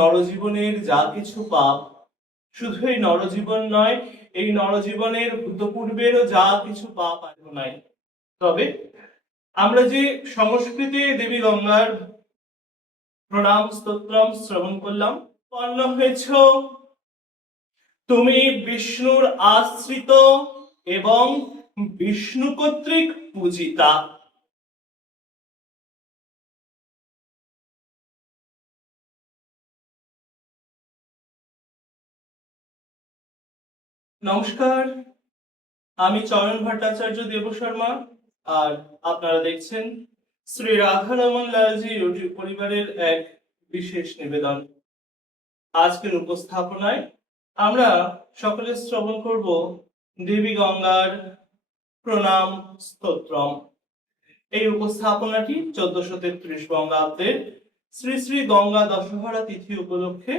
নরজীবনের যা কিছু পাপ, শুধু এই নরজীবন নয়, এই নরজীবনের ভূতপূর্বেরও যা কিছু পাপ আর নাই। তবে আমরা যে সংস্কৃতে দেবী গঙ্গার প্রণাম স্তোত্রম শ্রবণ করলাম, পন্ন হয়েছ তুমি বিষ্ণুর আশ্রিত এবং বিষ্ণু কর্তৃক পূজিতা। নমস্কার, আমি চয়ন ভট্টাচার্য দেবশর্মা, আর আপনারা দেখছেন শ্রী রাধারমন লালজি ইউটিউব পরিবারের এক বিশেষ নিবেদন। আজকের উপস্থাপনায় আমরা সকলে শ্রবণ করব দেবী গঙ্গার প্রণাম স্তোত্রম। এই উপস্থাপনাটি 1433 বঙ্গাব্দের শ্রী শ্রী গঙ্গা দশহরা তিথি উপলক্ষে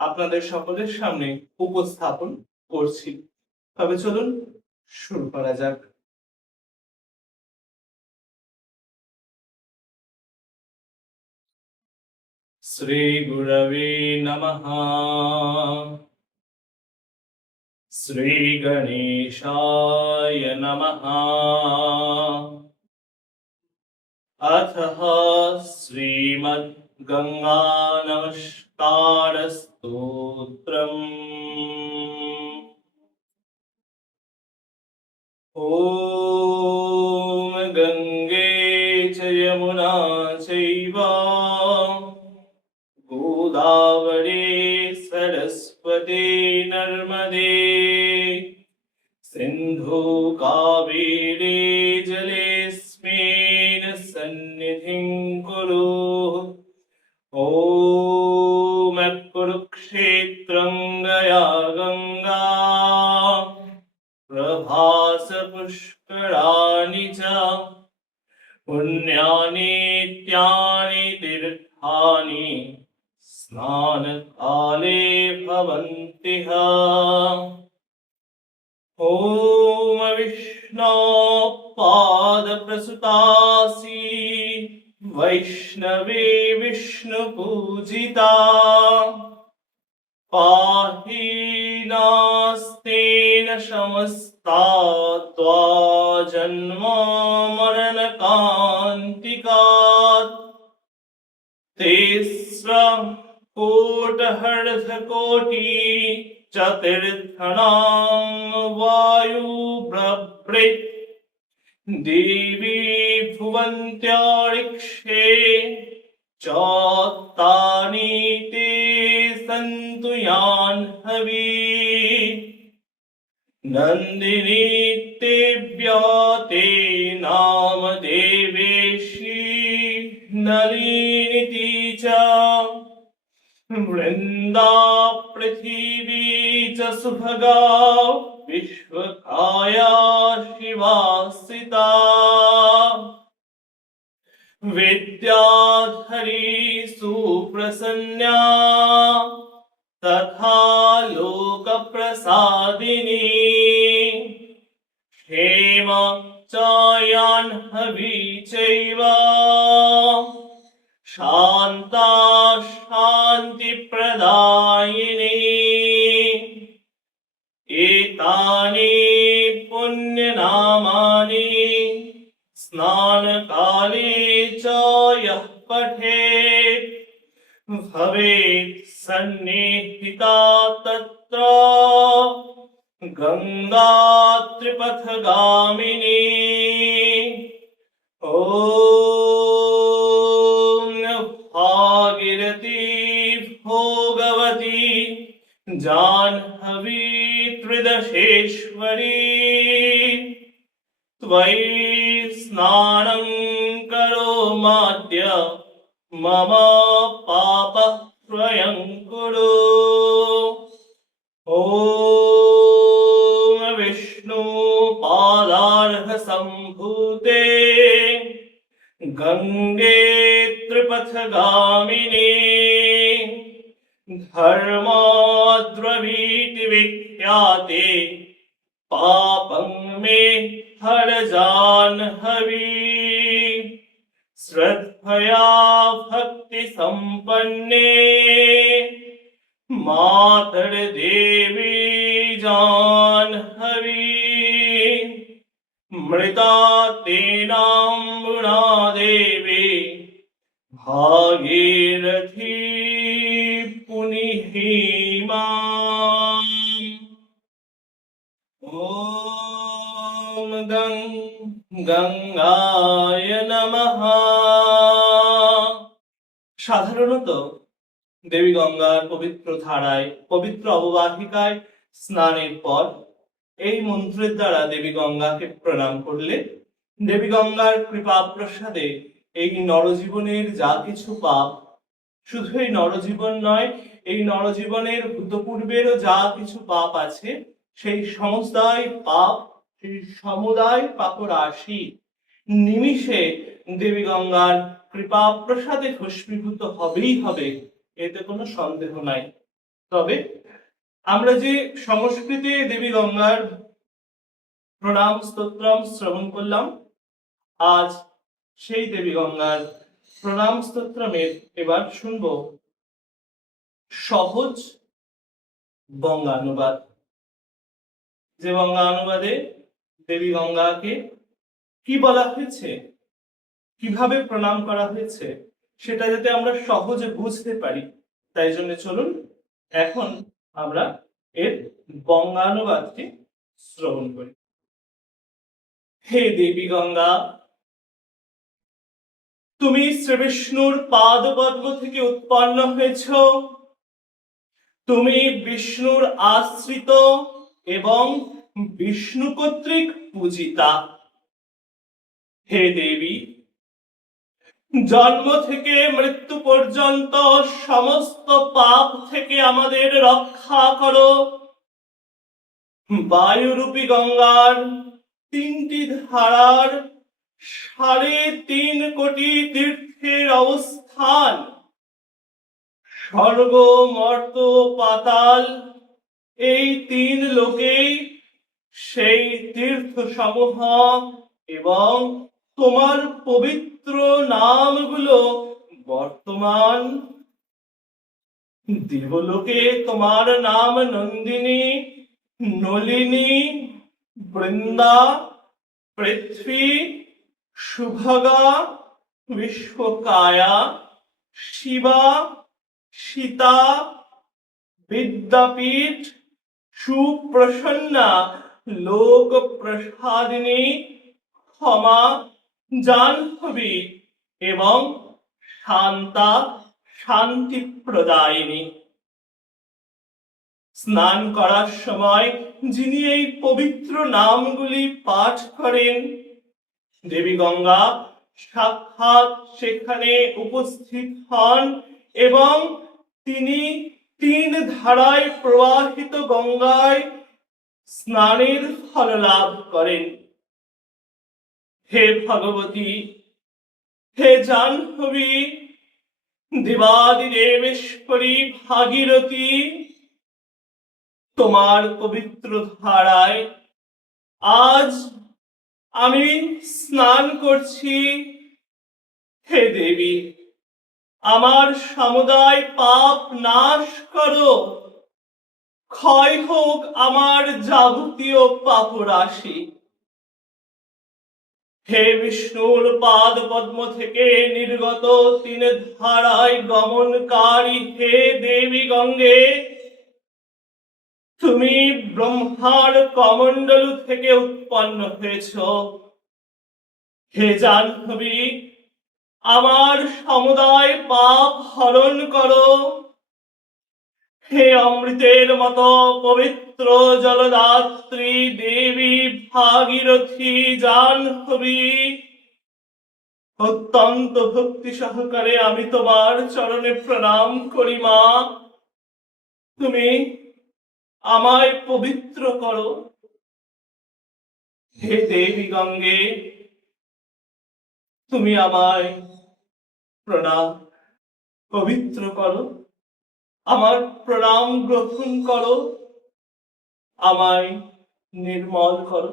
আপনাদের সকলের সামনে উপস্থাপন করছি। তবে চলুন শুরু করা যাক। শ্রী গুরবে নমঃ। শ্রী গণেশায় নমঃ। अथ श्रीमद् गंगा नमस्कार स्तोत्रम्। ॐ गंगे च यमुना चैव गोदावरी सरस्वती नर्मदे सिन्धु कावेरी जलेस्मिन् सन्निधिं कुरु। ॐ कुरुक्षेत्रं गया गंगा प्रभास पुष्कराणि च पुण्यानित्यानि तीर्थानि स्नानकाले भवन्तिः। ॐ विष्णोपादप्रसुतासि वैष्णवी विष्णुपूजिता पाहि नास्तेन समस्ता त्वा जन्म मरणकान्तिकात्। तिस्र कोटहर्षकोटि चतुर्थनां वायुब्रभृत् देवी भुवन्त्यारिक्षे चोत्तानि ते सन्तु याह्नवी। नन्दिनीतेभ्यो ते नाम देवेशी नलिनीति च वृन्दा पृथिवी च सुभगा विश्वकाया शिवासिता। विद्याधरी सुप्रसन्ना तथा लोकप्रसादिनी क्षेम चाह्नवी चैव शान्ता शान्तिप्रदायिनी। एतानि पुण्यनामानि स्नानकाले च यः पठेत् भवेत् सन्निहिता तत्र गंगा त्रिपथगामिनी। ॐ भागीरथी भोगवती जाह्नवी त्रिदशेश्वरी त्वयि स्नानं करोम्यद्य मम पापक्षयं कुरु। ॐ विष्णुपादार्घसम्भूते गंगे त्रिपथगामिनी धर्माद्रवीति विख्याते पापं मे हर जाह्नवी। श्रद्धया भक्ति संपन्ने मातर देवी जाह्नवी मृता तेनाम्बुना देवी भागीरथी पुनिहिमा। ओम गंगाय नमः। সাধারণত দেবী গঙ্গার পবিত্র ধারায় পবিত্র অববাহিকায় স্নানের পর এই মন্ত্রের দ্বারা দেবী গঙ্গাকে প্রণাম করলে দেবী গঙ্গার কৃপা প্রসাদে এই নরজীবনের যা কিছু পাপ, শুধু এই নরজীবন নয়, এই নরজীবনের ভূতপূর্বেরও যা কিছু পাপ আছে সেই সমুদায় পাপ, সেই সমুদায় পাপরাশি নিমিষে দেবী গঙ্গার কৃপা প্রসাদে ভস্মীভূত হবেই হবে, এতে কোনো সন্দেহ নাই। তবে আমরা যে সংস্কৃতে দেবী গঙ্গার প্রণাম স্তোত্রম শ্রবণ করলাম, আজ সেই দেবী গঙ্গার প্রণাম স্তোত্রমের এবার শুনবো সহজ বঙ্গানুবাদ। যে বঙ্গানুবাদে দেবী গঙ্গাকে কি বলা হয়েছে, কিভাবে প্রণাম করা হয়েছে, সেটা যাতে আমরা সহজে বুঝতে পারি, তাই জন্য চলুন এখন আমরা এর বঙ্গানুবাদটি শ্রবণ করি। হে দেবী গঙ্গা, তুমি শ্রী বিষ্ণুর পাদপদ্ম থেকে উৎপন্ন হয়েছ। তুমি বিষ্ণুর আশ্রিত এবং বিষ্ণু কর্তৃক পূজিতা। হে দেবী, জন্ম থেকে মৃত্যু পর্যন্ত সমস্ত পাপ থেকে আমাদের রক্ষা করো। বায়ুরূপী গঙ্গার 3টি ধারার 3.5 কোটি তীর্থের অবস্থান স্বর্গ, মর্ত, পাতাল এই 3 লোকেই সেই তীর্থ সমূহ এবং তোমার পবিত্র নামগুলো বর্তমান। দেবলোকে তোমার নাম নন্দিনী, নলিনী, বৃন্দা, পৃথ্বী, সুভগা, বিশ্বকায়া, শিবা, সীতা, বিদ্যাপীঠ, সুপ্রসন্না, লোক প্রসাদিনী, ক্ষমা, জাহ্নবী এবং শান্তা, শান্তি প্রদায়িনী। স্নান করার সময় যিনি এই পবিত্র নামগুলি পাঠ করেন, দেবী গঙ্গা সাক্ষাৎ সেখানে উপস্থিত হন এবং তিনি 3 ধারায় প্রবাহিত গঙ্গায় স্নানের ফল লাভ করেন। হে ভগবতী, হে জাহ্নবী, দেবাদিদেবেশ্বরী ভাগীরথী, তোমার পবিত্র ধারায় আজ আমি স্নান করছি। হে দেবী, আমার সমুদায় পাপ নাশ করো, ক্ষয় হোক আমার যাবতীয় পাপরাশি। হে বিষ্ণুর পাদ পদ্ম থেকে নির্গত 3 ধারায় গমনকারী হে দেবী গঙ্গে, তুমি ব্রহ্মার কমণ্ডলু থেকে উৎপন্ন হয়েছ। হে জাহ্নবী, আমার সমুদায় পাপ হরণ করো। হে অমৃতের মতো পবিত্র জলদাত্রী দেবী ভাগীরথী জাহ্নবী, অত্যন্ত ভক্তি সহকারে আমি তোমার চরণে প্রণাম করি মা। তুমি আমায় পবিত্র করো। হে দেবী গঙ্গে, তুমি আমায় প্রণাম পবিত্র করো, আমার প্রণাম গ্রহণ করো, আমায় নির্মল করো।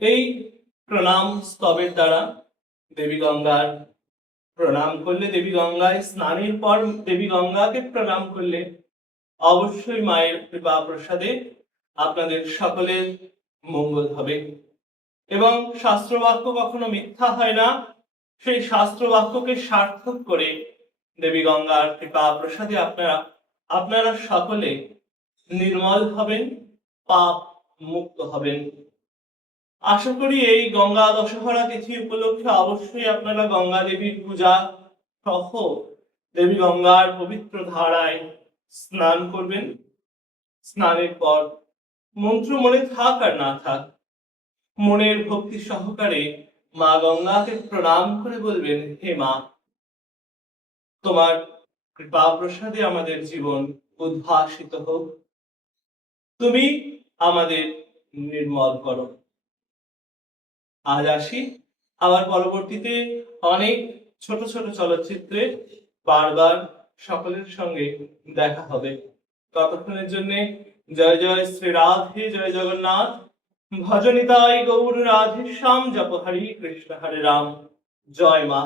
এই প্রণাম স্তবের দ্বারা দেবী গঙ্গার প্রণাম করলে দেবী গঙ্গায় স্নানের পর দেবী গঙ্গাকে প্রণাম করলে অবশ্যই মায়ের কৃপা প্রসাদে আপনাদের সকলের মঙ্গল হবে। এবং শাস্ত্রবাক্য কখনো মিথ্যা হয় না, সেই শাস্ত্রবাক্যকে সার্থক করে দেবী গঙ্গার কৃপা প্রসাদে আপনারা সকলে নির্মল হবেন, পাপ মুক্ত হবেন। আশা করি এই গঙ্গা দশহরা তিথি উপলক্ষে অবশ্যই আপনারা গঙ্গা দেবীর পূজা সহ দেবী গঙ্গার পবিত্র ধারায় স্নান করবেন। স্নানের পর মন্ত্র মনে থাক আর না থাক, মনের ভক্তি সহকারে মা গঙ্গাকে প্রণাম করে বলবেন, হে মা, তোমার কৃপা প্রসাদে আমাদের জীবন উদ্ভাসিত হোক, তুমি আমাদের নির্মল করো। আজ আসি, আবার পরবর্তীতে অনেক ছোট ছোট চলচ্চিত্রে বারবার সকলের সঙ্গে দেখা হবে। ততক্ষণের জন্য জয় জয় শ্রী রাধে, জয় জগন্নাথ, ভজনিতাই গৌর রাধে শ্যাম, জপ হরি কৃষ্ণ হরে রাম। জয় মা।